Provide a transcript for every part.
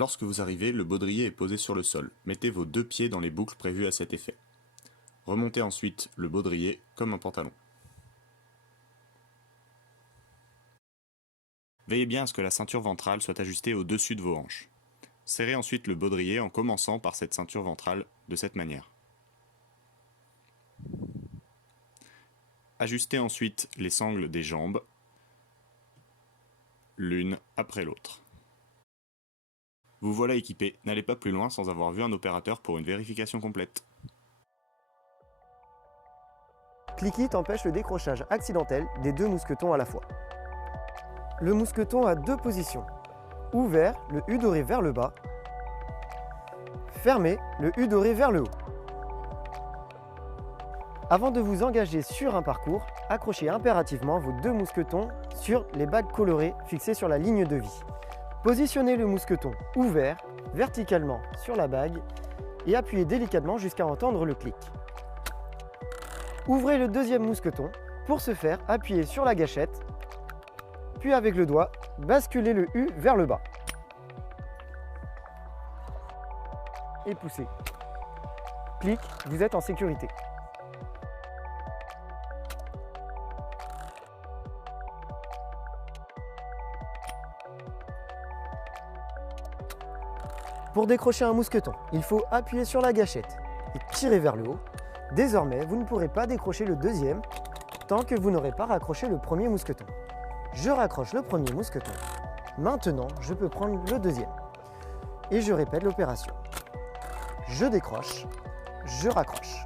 Lorsque vous arrivez, le baudrier est posé sur le sol. Mettez vos 2 pieds dans les boucles prévues à cet effet. Remontez ensuite le baudrier comme un pantalon. Veillez bien à ce que la ceinture ventrale soit ajustée au-dessus de vos hanches. Serrez ensuite le baudrier en commençant par cette ceinture ventrale de cette manière. Ajustez ensuite les sangles des jambes, l'une après l'autre. Vous voilà équipé, n'allez pas plus loin sans avoir vu un opérateur pour une vérification complète. ClickIt empêche le décrochage accidentel des 2 mousquetons à la fois. Le mousqueton a 2 positions. Ouvert, le U doré vers le bas. Fermé, le U doré vers le haut. Avant de vous engager sur un parcours, accrochez impérativement vos 2 mousquetons sur les bagues colorées fixées sur la ligne de vie. Positionnez le mousqueton ouvert verticalement sur la bague et appuyez délicatement jusqu'à entendre le clic. Ouvrez le deuxième mousqueton. Pour ce faire, appuyez sur la gâchette, puis avec le doigt, basculez le U vers le bas. Et poussez. Clic, vous êtes en sécurité. Pour décrocher un mousqueton, il faut appuyer sur la gâchette et tirer vers le haut. Désormais, vous ne pourrez pas décrocher le deuxième tant que vous n'aurez pas raccroché le premier mousqueton. Je raccroche le premier mousqueton. Maintenant, je peux prendre le deuxième. Et je répète l'opération. Je décroche, je raccroche,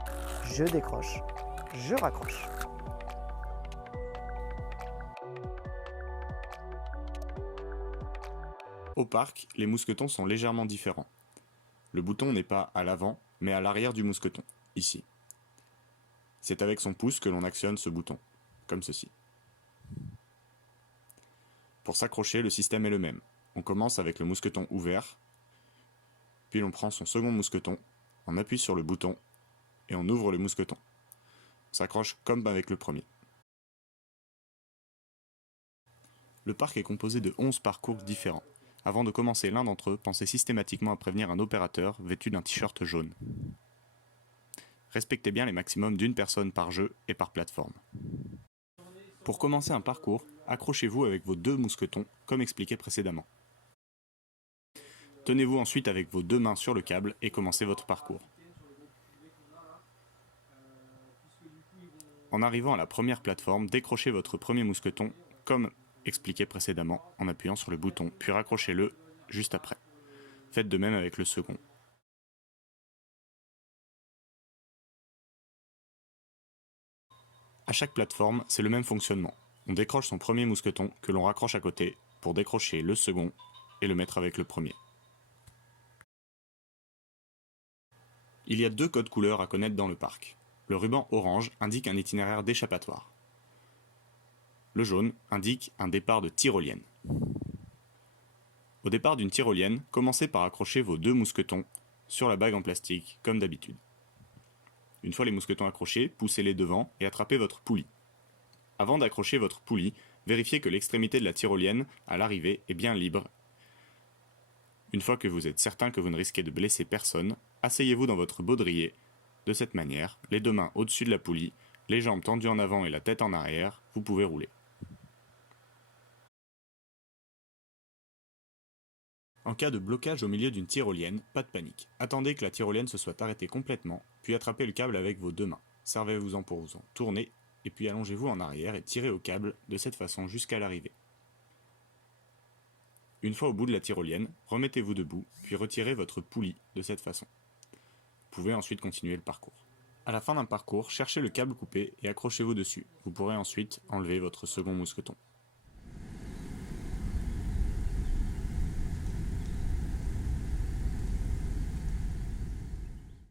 je décroche, je raccroche. Au parc, les mousquetons sont légèrement différents. Le bouton n'est pas à l'avant, mais à l'arrière du mousqueton, ici. C'est avec son pouce que l'on actionne ce bouton, comme ceci. Pour s'accrocher, le système est le même. On commence avec le mousqueton ouvert, puis l'on prend son second mousqueton, on appuie sur le bouton et on ouvre le mousqueton. On s'accroche comme avec le premier. Le parc est composé de 11 parcours différents. Avant de commencer l'un d'entre eux, pensez systématiquement à prévenir un opérateur vêtu d'un t-shirt jaune. Respectez bien les maximums d'une personne par jeu et par plateforme. Pour commencer un parcours, accrochez-vous avec vos 2 mousquetons, comme expliqué précédemment. Tenez-vous ensuite avec vos 2 mains sur le câble et commencez votre parcours. En arrivant à la première plateforme, décrochez votre premier mousqueton, comme expliqué précédemment, en appuyant sur le bouton, puis raccrochez-le juste après. Faites de même avec le second. À chaque plateforme, c'est le même fonctionnement. On décroche son premier mousqueton que l'on raccroche à côté pour décrocher le second et le mettre avec le premier. Il y a 2 codes couleurs à connaître dans le parc. Le ruban orange indique un itinéraire d'échappatoire. Le jaune indique un départ de tyrolienne. Au départ d'une tyrolienne, commencez par accrocher vos 2 mousquetons sur la bague en plastique, comme d'habitude. Une fois les mousquetons accrochés, poussez-les devant et attrapez votre poulie. Avant d'accrocher votre poulie, vérifiez que l'extrémité de la tyrolienne, à l'arrivée, est bien libre. Une fois que vous êtes certain que vous ne risquez de blesser personne, asseyez-vous dans votre baudrier, de cette manière, les 2 mains au-dessus de la poulie, les jambes tendues en avant et la tête en arrière, vous pouvez rouler. En cas de blocage au milieu d'une tyrolienne, pas de panique. Attendez que la tyrolienne se soit arrêtée complètement, puis attrapez le câble avec vos 2 mains. Servez-vous-en pour vous en tourner, et puis allongez-vous en arrière et tirez au câble de cette façon jusqu'à l'arrivée. Une fois au bout de la tyrolienne, remettez-vous debout, puis retirez votre poulie de cette façon. Vous pouvez ensuite continuer le parcours. À la fin d'un parcours, cherchez le câble coupé et accrochez-vous dessus. Vous pourrez ensuite enlever votre second mousqueton.